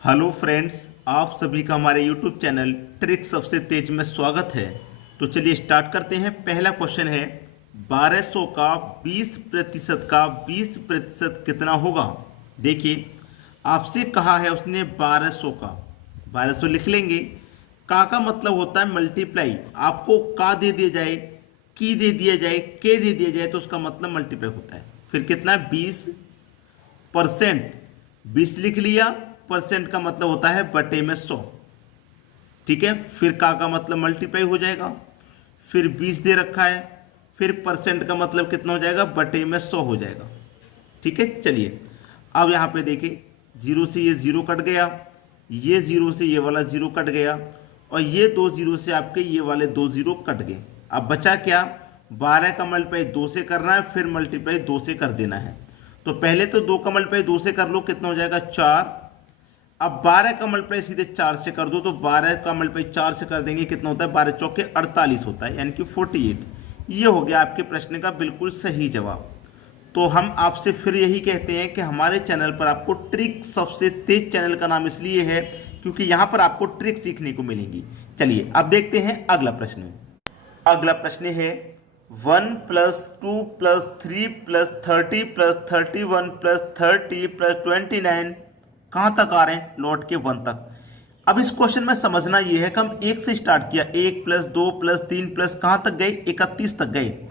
Hello friends, आप सभी का हमारे यूट्यूब चैनल ट्रिक सबसे तेज में स्वागत है। तो चलिए स्टार्ट करते हैं। पहला क्वेश्चन है 1200 का 20% का 20% कितना होगा। देखिए, आपसे कहा है उसने 1200 का 1200 लिख लेंगे। का मतलब होता है मल्टीप्लाई। आपको का दे दिया जाए, की दे दिया जाए, के दे दिया जाए तो उसका मतलब मल्टीप्लाई होता है। फिर कितना है 20%। 20 लिख लिया, परसेंट का मतलब होता है बटे में 100। ठीक है, फिर का मतलब मल्टीप्लाई हो जाएगा। फिर 20 दे रखा है, फिर परसेंट का मतलब कितना हो जाएगा, बटे में 100 हो जाएगा। ठीक है, चलिए अब यहाँ पे देखिए, जीरो से ये जीरो कट गया, ये जीरो से ये वाला जीरो कट गया, और ये दो जीरो से आपके ये वाले दो जीरो कट गए। अब बचा क्या, 12 का मल्टीप्लाई 2 से करना है, फिर मल्टीप्लाई 2 से कर देना है। तो पहले तो 2 का मल्टीप्लाई 2 से कर लो, कितना हो जाएगा 4। अब 12 का मल्टीप्लाई सीधे 4 से कर दो, तो 12 का मल्टीप्लाई 4 से कर देंगे, कितना होता है 12 चौके 48 होता है, यानी कि 48। ये हो गया आपके प्रश्न का बिल्कुल सही जवाब। तो हम आपसे फिर यही कहते हैं कि हमारे चैनल पर आपको ट्रिक सबसे तेज चैनल का नाम इसलिए है क्योंकि यहाँ पर आपको ट्रिक सीखने को मिलेंगी। चलिए अब देखते हैं अगला प्रश्न। अगला प्रश्न है 1 + 2 + 3 + 30 + 31 + 30 + 29 कहाँ तक आ रहे हैं, लौट के 1 तक। अब इस क्वेश्चन में समझना यह है कि हम 1 से स्टार्ट किया, 1 + 2 + 3 प्लस कहाँ तक गए, 31 तक गए।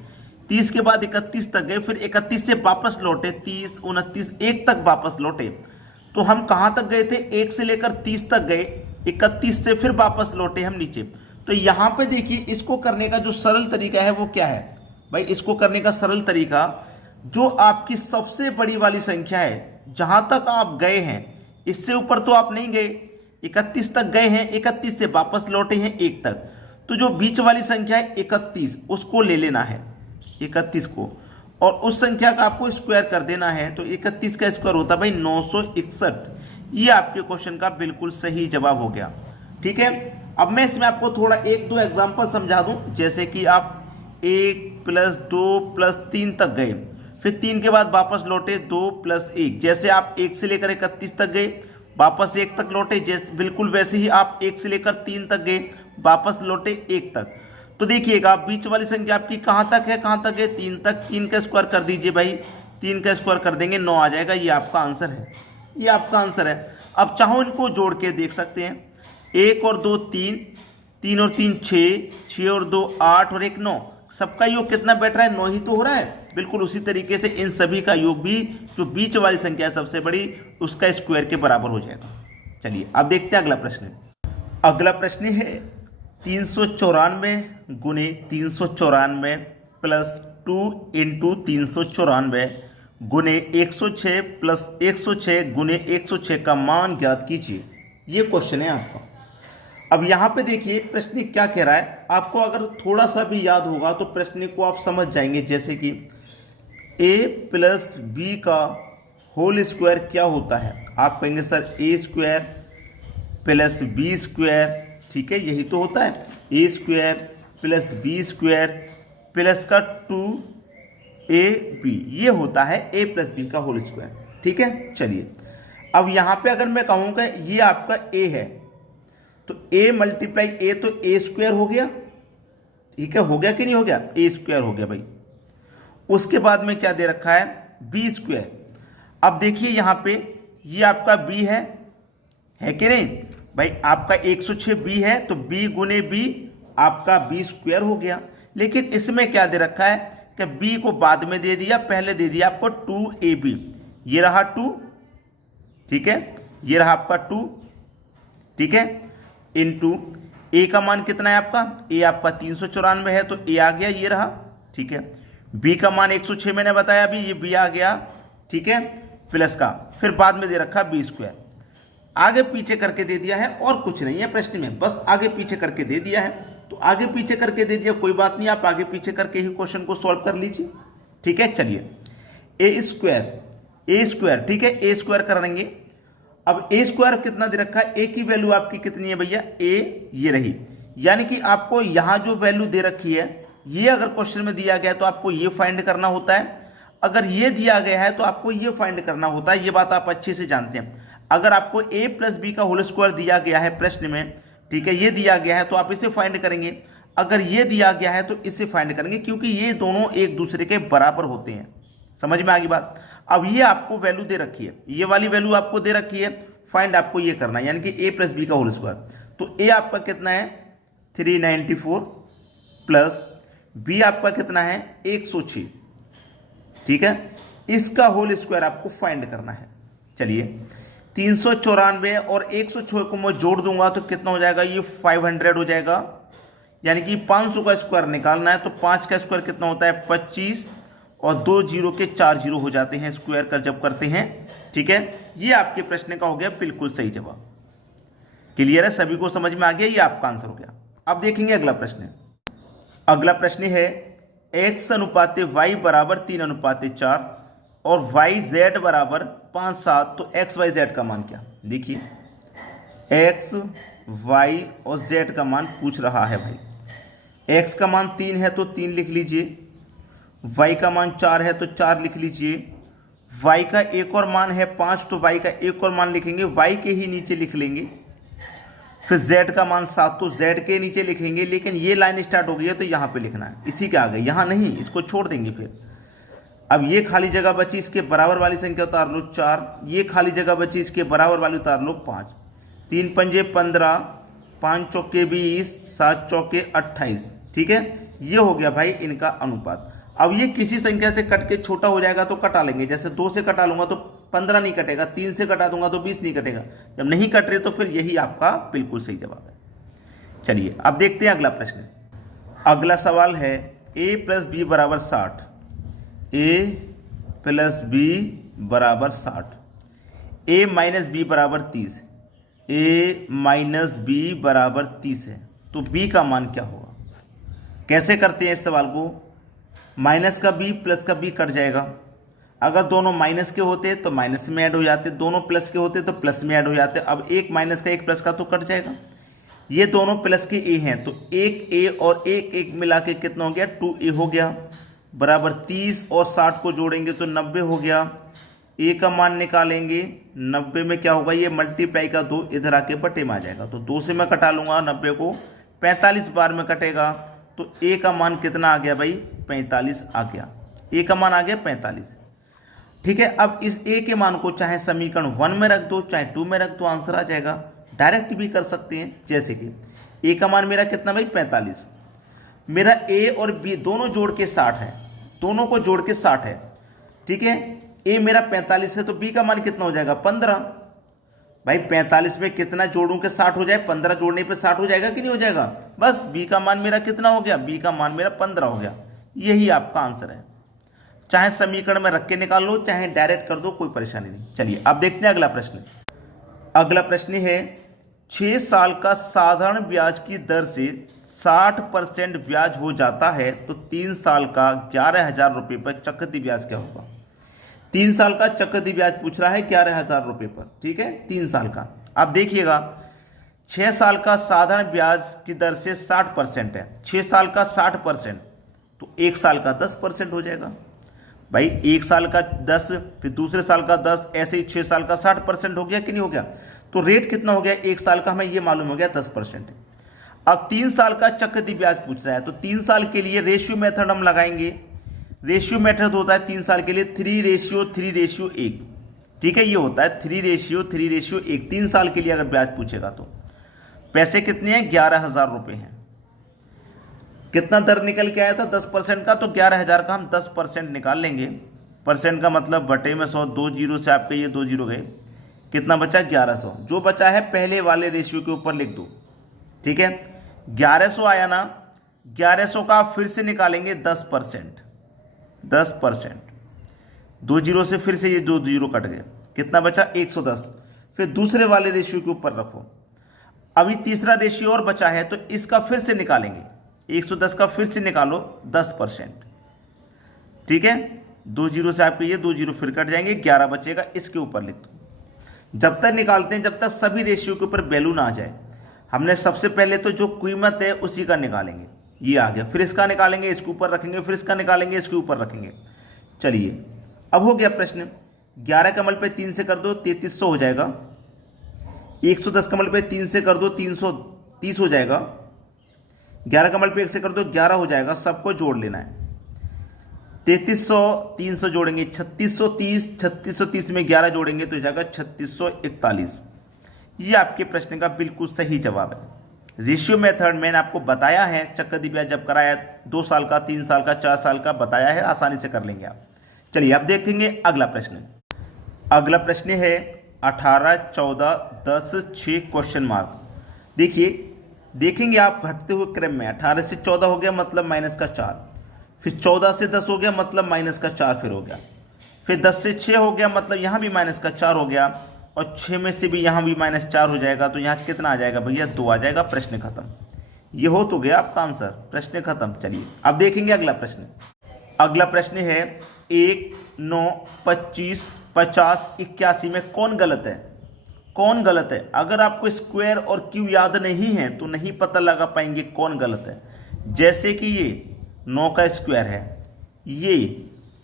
30 के बाद 31 तक गए, फिर 31 से वापस लौटे, 30 29 1 तक वापस लौटे। तो हम कहाँ तक गए थे, 1 से लेकर 30 तक गए, 31 से फिर वापस लौटे हम नीचे। तो यहाँ पे देखिए, इसको करने का जो सरल तरीका है वो क्या है भाई। इसको करने का सरल तरीका, जो आपकी सबसे बड़ी वाली संख्या है जहां तक आप गए हैं, इससे ऊपर तो आप नहीं गए, 31 तक गए हैं, 31 से वापस लौटे हैं 1 तक। तो जो बीच वाली संख्या है 31, उसको ले लेना है 31 को, और उस संख्या का आपको स्क्वायर कर देना है। तो 31 का स्क्वायर होता है भाई 961। ये आपके क्वेश्चन का बिल्कुल सही जवाब हो गया। ठीक है, अब मैं इसमें आपको थोड़ा 1-2 एग्जाम्पल समझा दूं। जैसे कि आप 1 + 2 + 3 तक गए, फिर 3 के बाद वापस लौटे 2 + 1। जैसे आप 1 से लेकर 31 तक गए, वापस 1 तक लौटे, जैसे बिल्कुल वैसे ही आप 1 से लेकर 3 तक गए, वापस लौटे 1 तक। तो देखिएगा बीच वाली संख्या आपकी कहां तक है, कहां तक है 3 तक। 3 का स्क्वायर कर दीजिए भाई, 3 का स्क्वायर कर देंगे 9 आ जाएगा। ये आपका आंसर है, ये आपका आंसर है। अब चाहो इनको जोड़ के देख सकते हैं, 1 और 2 3, 3 और 3 6, 6 और 2 8 और 1 9। सबका योग कितना बैठ रहा है, 9 ही तो हो रहा है। बिल्कुल उसी तरीके से इन सभी का योग भी, जो बीच वाली संख्या है सबसे बड़ी, उसका स्क्वायर के बराबर हो जाएगा। चलिए अब देखते हैं अगला प्रश्न। अगला प्रश्न है 394 गुने 394 + 2 × 394 गुने 106 + 106 गुने 106 का मान ज्ञात कीजिए। ये क्वेश्चन है आपका। अब यहाँ पे देखिए प्रश्न क्या कह रहा है। आपको अगर थोड़ा सा भी याद होगा तो प्रश्न को आप समझ जाएंगे। जैसे कि a + b का होल स्क्वायर क्या होता है। आप कहेंगे सर a² + b², ठीक है यही तो होता है, a² + b² प्लस का 2ab, ये होता है a + b का होल स्क्वायर। ठीक है, चलिए अब यहाँ पे अगर मैं कहूँगा ये आपका a है, तो a × a तो a² हो गया। ठीक है, हो गया कि नहीं हो गया, a² हो गया भाई। उसके बाद में क्या दे रखा है, b²। अब देखिए यहाँ पे ये आपका b है कि नहीं भाई। आपका 106 b है, तो b गुने b आपका b² हो गया। लेकिन इसमें क्या दे रखा है कि b को बाद में दे दिया, पहले दे दिया आपको 2ab। ये रहा 2, ठीक है, ये रहा आपका 2, ठीक है, इंटू a का मान कितना है आपका, a आपका 394 है, तो a आ गया, ये रहा। ठीक है, b का मान 106 मैंने बताया अभी, ये b आ गया। ठीक है, प्लस का फिर बाद में दे रखा b²। आगे पीछे करके दे दिया है, और कुछ नहीं है प्रश्न में, बस आगे पीछे करके दे दिया है। तो आगे पीछे करके दे दिया, कोई बात नहीं, आप आगे पीछे करके ही क्वेश्चन को सॉल्व कर लीजिए। ठीक है, चलिए a², ठीक है, a² करेंगे। अब a² कितना दे रखा है, a की वैल्यू आपकी कितनी है भैया, a ये रही। यानी कि आपको यहां जो वैल्यू दे रखी है, ये अगर क्वेश्चन में दिया गया है तो आपको ये फाइंड करना होता है, अगर ये दिया गया है तो आपको ये फाइंड करना होता है। ये बात आप अच्छे से जानते हैं। अगर आपको a प्लस बी का होल स्क्वायर दिया गया है प्रश्न में, ठीक है, ये दिया गया है तो आप इसे फाइंड करेंगे। अगर ये दिया गया है तो इसे फाइंड करेंगे, क्योंकि ये दोनों एक दूसरे के बराबर होते हैं। समझ में आ गई बात। अब ये आपको वैल्यू दे रखी है, ये वाली वैल्यू आपको दे रखी है, फाइंड आपको ये करना है, यानी कि a प्लस बी का होल स्क्वायर। तो a आपका कितना है 394 प्लस b आपका कितना है 106, ठीक है, इसका होल स्क्वायर आपको फाइंड करना है। चलिए 394 और 106 को मैं जोड़ दूंगा तो कितना हो जाएगा, ये 500 हो जाएगा, यानी कि 500 का स्क्वायर निकालना है। तो 5 का स्क्वायर कितना होता है 25, और 2 जीरो के 4 जीरो हो जाते हैं स्क्वायर कर जब करते हैं, ठीक है। ये आपके प्रश्न का हो गया बिल्कुल सही जवाब। क्लियर है, सभी को समझ में आ गया, ये आपका आंसर हो गया। अब देखेंगे अगला प्रश्न। अगला प्रश्न है x अनुपाते y बराबर 3:4 और yz बराबर 5:7, तो x y z का मान क्या। देखिए x y और z का मान पूछ रहा है भाई। x का मान 3 है तो 3 लिख लीजिए, y का मान 4 है तो 4 लिख लीजिए, y का एक और मान है 5 तो y का एक और मान लिखेंगे, y के ही नीचे लिख लेंगे। फिर z का मान 7 तो z के नीचे लिखेंगे, लेकिन ये लाइन स्टार्ट हो गई है तो यहाँ पे लिखना है, इसी के आगे, यहाँ नहीं, इसको छोड़ देंगे। फिर अब ये खाली जगह बची, इसके बराबर वाली संख्या उतार लो 4, ये खाली जगह बची, इसके बराबर वाली उतार लो 5, 3 पंजे 15, 5 चौके 20, 7 चौके 28, ठीक है। ये हो गया भाई इनका अनुपात। अब ये किसी संख्या से कट के छोटा हो जाएगा तो कटा लेंगे, जैसे 2 से कटा लूंगा तो 15 नहीं कटेगा, 3 से कटा दूंगा तो 20 नहीं कटेगा, जब नहीं कट रहे तो फिर यही आपका बिल्कुल सही जवाब है। चलिए अब देखते हैं अगला प्रश्न। अगला सवाल है a प्लस बी बराबर 60, a प्लस बी बराबर 60, a माइनस बी बराबर 30, a माइनस बी बराबर 30 है, तो b का मान क्या होगा। कैसे करते हैं इस सवाल को, माइनस का b प्लस का b कट जाएगा, अगर दोनों माइनस के होते तो माइनस में ऐड हो जाते, दोनों प्लस के होते तो प्लस में ऐड हो जाते। अब एक माइनस का एक प्लस का तो कट जाएगा, ये दोनों प्लस के a हैं तो एक a और एक एक मिला के कितना हो गया 2a हो गया, बराबर 30 और 60 को जोड़ेंगे तो 90 हो गया। a का मान निकालेंगे, 90 में क्या होगा, ये मल्टीप्लाई का 2 इधर आके बटे में आ जाएगा, तो 2 से मैं कटा लूंगा 90 को, 45 बार में कटेगा, तो a का मान कितना आ गया भाई 45 आ गया, a का मान आ गया 45, ठीक है। अब इस a के मान को चाहे समीकरण 1 में रख दो चाहे 2 में रख दो, आंसर आ जाएगा। डायरेक्ट भी कर सकते हैं, जैसे कि a का मान मेरा कितना भाई 45, मेरा a और b दोनों जोड़ के 60 है, दोनों को जोड़ के 60 है, ठीक है। a मेरा 45 है तो b का मान कितना हो जाएगा 15, भाई 45 में कितना जोड़ूं के 60 हो जाए, 15 जोड़ने पे 60 हो जाएगा कि नहीं हो जाएगा, बस b का मान मेरा कितना हो गया, b का मान मेरा 15 हो गया। यही आपका आंसर है, चाहे समीकरण में रख के निकाल लो चाहे डायरेक्ट कर दो, कोई परेशानी नहीं। चलिए अब देखते हैं अगला प्रश्न। अगला प्रश्न है 6 साल का साधारण ब्याज की दर से 60% ब्याज हो जाता है तो 3 साल का 11,000 रुपये पर चक्रवृद्धि ब्याज क्या होगा। 3 साल का चक्रवृद्धि ब्याज पूछ रहा है 11,000 रुपये पर, ठीक है, 3 साल का। आप देखिएगा 6 साल का साधारण ब्याज की दर से 60% है, 6 साल का 60% तो 1 साल का 10% हो जाएगा भाई, 1 साल का 10 फिर दूसरे साल का 10, ऐसे ही 6 साल का 60% हो गया कि नहीं हो गया। तो रेट कितना हो गया 1 साल का, हमें ये मालूम हो गया 10%। अब 3 साल का चक्रवृद्धि ब्याज पूछ रहा है तो 3 साल के लिए रेशियो मेथड हम लगाएंगे। रेशियो मेथड होता है 3 साल के लिए 3:3:1, ठीक है, ये होता है 3:3:1। 3 साल के लिए अगर ब्याज पूछेगा तो पैसे कितने हैं 11,000 रुपये हैं। कितना दर निकल के आया था 10% का, तो 11,000 का हम 10% निकाल लेंगे। परसेंट का मतलब बटे में 100, 2 जीरो से आपके ये 2 जीरो गए, कितना बचा 1100। जो बचा है पहले वाले रेशियो के ऊपर लिख दो, ठीक है। 1100 आया ना, 1100 का फिर से निकालेंगे 10%, 2 जीरो से फिर से ये 2 जीरो कट गए, कितना बचा 110। फिर दूसरे वाले रेशियो के ऊपर रखो, अभी तीसरा रेशियो और बचा है तो इसका फिर से निकालेंगे, 110 का फिर से निकालो 10%, ठीक है। 2 जीरो से आपके ये 2 जीरो फिर कट जाएंगे, 11 बचेगा, इसके ऊपर लिख दो। जब तक निकालते हैं जब तक सभी रेशियो के ऊपर वैल्यू ना आ जाए, हमने सबसे पहले तो जो कीमत है उसी का निकालेंगे, ये आ गया, फिर इसका निकालेंगे इसके ऊपर रखेंगे, फिर इसका निकालेंगे इसके ऊपर रखेंगे। चलिए अब हो गया प्रश्न, 11 का मल्टीप्लाई 3 से कर दो 3300 हो जाएगा, 110 का मल्टीप्लाई 3 से कर दो 330 हो जाएगा। 11 का मल्टीप्लाई 1 से कर दो 11 हो जाएगा। सबको जोड़ लेना है। 3300 300 जोड़ेंगे 3630, 3630 में 11 जोड़ेंगे तो हो जाएगा 3641। ये आपके प्रश्न का बिल्कुल सही जवाब है। रेशियो मेथड मैंने आपको बताया है, चक्रवृद्धि ब्याज जब कराया 2 साल का, 3 साल का, 4 साल का बताया है, आसानी से कर लेंगे आप। चलिए अब देखेंगे अगला प्रश्न। अगला प्रश्न है 18, 14, 10, 6 क्वेश्चन मार्क। देखिए देखेंगे आप घटते हुए क्रम में। 18 से 14 हो गया मतलब माइनस का 4, फिर 14 से 10 हो गया मतलब माइनस का 4 फिर हो गया, फिर 10 से 6 हो गया मतलब यहाँ भी माइनस का 4 हो गया, और 6 में से भी यहाँ भी -4 हो जाएगा। तो यहाँ कितना आ जाएगा भैया? 2 आ जाएगा। प्रश्न खत्म। ये हो तो गया आपका आंसर, प्रश्न खत्म। चलिए अब देखेंगे अगला प्रश्न। अगला प्रश्न है 1, 9, 25, 50, 81 में कौन गलत है? कौन गलत है? अगर आपको स्क्वायर और क्यू याद नहीं है तो नहीं पता लगा पाएंगे कौन गलत है। जैसे कि ये 9 का स्क्वायर है, ये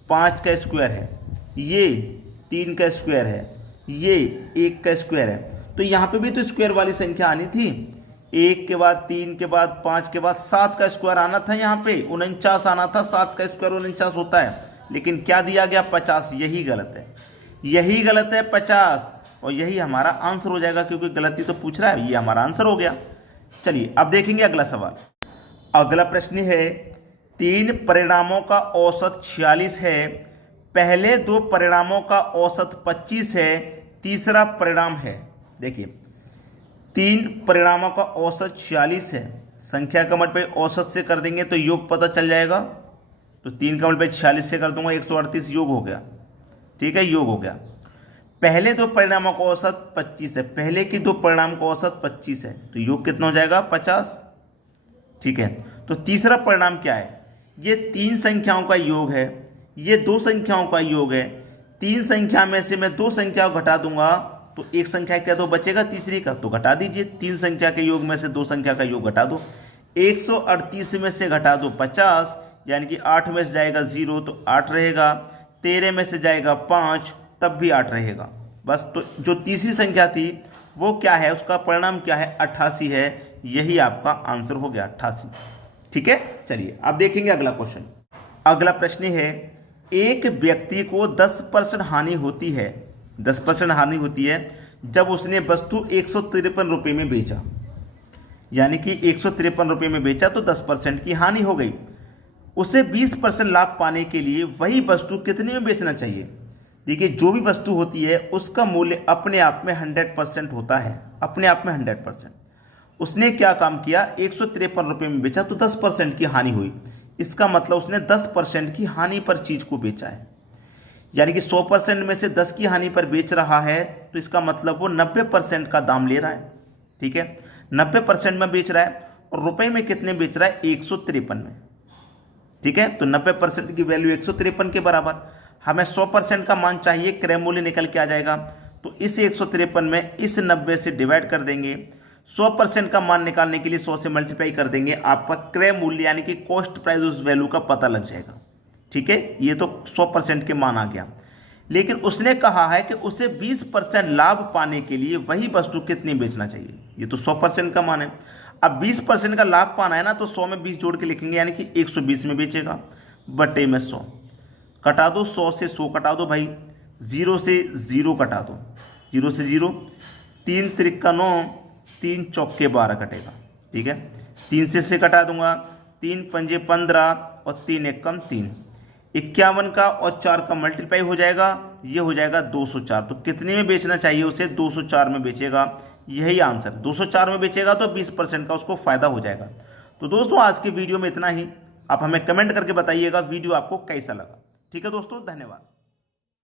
5 का स्क्वायर है, ये 3 का स्क्वायर है, ये 1 का स्क्वायर है। तो यहाँ पे भी तो स्क्वायर वाली संख्या आनी थी। 1 के बाद 3 के बाद 5 के बाद 7 का स्क्वायर आना था। यहाँ पे 49 आना था। 7 का स्क्वायर 49 होता है, लेकिन क्या दिया गया? 50। यही गलत है, यही गलत है 50, और यही हमारा आंसर हो जाएगा, क्योंकि गलती तो पूछ रहा है। ये हमारा आंसर हो गया। चलिए अब देखेंगे अगला सवाल। अगला प्रश्न है 3 परिणामों का औसत 46 है, पहले 2 परिणामों का औसत 25 है, तीसरा परिणाम है। देखिए 3 परिणामों का औसत 46 है। संख्या का मल्टीप्लाई औसत से कर देंगे तो योग पता चल जाएगा। तो 3 का मल्टीप्लाई 46 से कर दूंगा 138 योग हो गया। ठीक है, योग हो गया। पहले 2 परिणामों का औसत 25 है, पहले की 2 परिणाम का औसत 25 है, तो योग कितना हो जाएगा? 50। ठीक है, तो तीसरा परिणाम क्या है? ये 3 संख्याओं का योग है, ये 2 संख्याओं का योग है। 3 संख्या में से मैं 2 संख्या को घटा दूंगा तो एक संख्या क्या तो बचेगा तीसरी का, तो घटा दीजिए। 3 संख्या के योग में से 2 संख्या का योग घटा दो। 138 में से घटा दो 50, यानी कि 8 में से जाएगा 0 तो 8 रहेगा, 13 में से जाएगा 5 तब भी 8 रहेगा। बस, तो जो तीसरी संख्या थी वो क्या है? उसका परिणाम क्या है? 88 है। यही आपका आंसर हो गया, 88। ठीक है, चलिए अब देखेंगे अगला क्वेश्चन। अगला प्रश्न है एक व्यक्ति को 10% हानि होती है, 10% हानि होती है जब उसने वस्तु 153 रुपये में बेचा, यानी कि 153 रुपये में बेचा तो 10% की हानि हो गई। उसे 20% लाभ पाने के लिए वही वस्तु कितने में बेचना चाहिए? देखिए जो भी वस्तु होती है उसका मूल्य अपने आप में 100% होता है, अपने आप में 100%। उसने क्या काम किया? 153 रुपये में बेचा तो 10% की हानि हुई। इसका मतलब उसने 10% की हानि पर चीज को बेचा है, यानी कि 100% में से 10 की हानि पर बेच रहा है, तो इसका मतलब वो 90% का दाम ले रहा है। ठीक है, 90% में बेच रहा है, और रुपए में कितने बेच रहा है? 153 में। ठीक है, तो 90% की वैल्यू 153 के बराबर। हमें 100% का मान चाहिए, क्रय मूल्य निकल के आ जाएगा। तो इस 153 में इस 90 से डिवाइड कर देंगे। 100% का मान निकालने के लिए 100 से मल्टीप्लाई कर देंगे। आपका क्रय मूल्य यानी कि कॉस्ट प्राइस उस वैल्यू का पता लग जाएगा। ठीक है, ये तो 100% के मान आ गया। लेकिन उसने कहा है कि उसे 20% लाभ पाने के लिए वही वस्तु कितनी बेचना चाहिए? ये तो 100% का मान है। अब 20% का लाभ पाना है ना, तो 100 में 20 जोड़ के लिखेंगे, यानी कि 120 में बेचेगा, बटे में 100 कटा दो। 100 से 100 कटा दो भाई, 0 से 0 कटा दो, 0 से 0, 3 त्रिक 9, 3 चौके 12 कटेगा। ठीक है, 3 से 6 कटा दूंगा, 3 पंजे 15 और 3 एक कम 3, 51 का और 4 का मल्टीप्लाई हो जाएगा, ये हो जाएगा 204। तो कितने में बेचना चाहिए उसे? 204 में बेचेगा। यही आंसर, 204 में बेचेगा तो 20% का उसको फायदा हो जाएगा। तो दोस्तों आज की वीडियो में इतना ही। आप हमें कमेंट करके बताइएगा वीडियो आपको कैसा लगा। ठीक है दोस्तों, धन्यवाद।